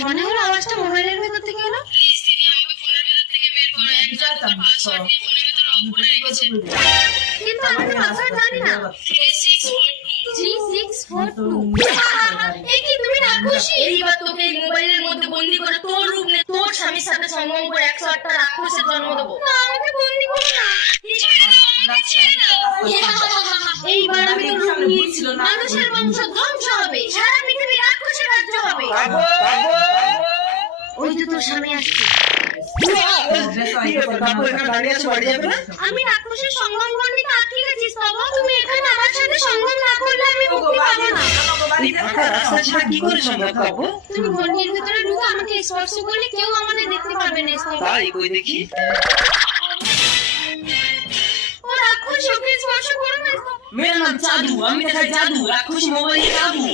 মনে হলো আওয়াজটা মোবাইলের ভেতর থেকে এলো। কিন্তু আমি তো পাসওয়ার্ড জানি না। 3642 এই কি তুমি রাক্ষসী? এইবার তোকে এই মোবাইলের মধ্যে বন্দি করে তোর রূপ নে, তোর স্বামীর সাথে সঙ্গম করে 108টা রাক্ষসের জন্ম দেবো। না, আমাকে বন্দি করো না। এইবার আমি তোর রূপ নিয়েছি, মানুষের বংশ ধ্বংস হবে, সারা পৃথিবী রাক্ষসের রাজ্য হবে। ওই যে তোর স্বামী আসছে। আমি রাক্ষসের সঙ্গম গণ্ডিতে আটকে গেছি স্তবা। তুমি এখানে আমার সাথে সঙ্গম না করলে আমি মুক্তি পাবো না। কি করে সম্ভব কাব্য? তুমি গণ্ডির ভিতরে ঢুকে আমাকে স্পর্শ করলে কেউ আমাদের দেখতে পাবে না স্তবা। তাই কই দেখি। ও রাক্ষস, ওকে স্পর্শ করো না স্তবা। मेरा नाम जादू, আমি দেখাই জাদু, রাক্ষসী মোবাইলে কাবু।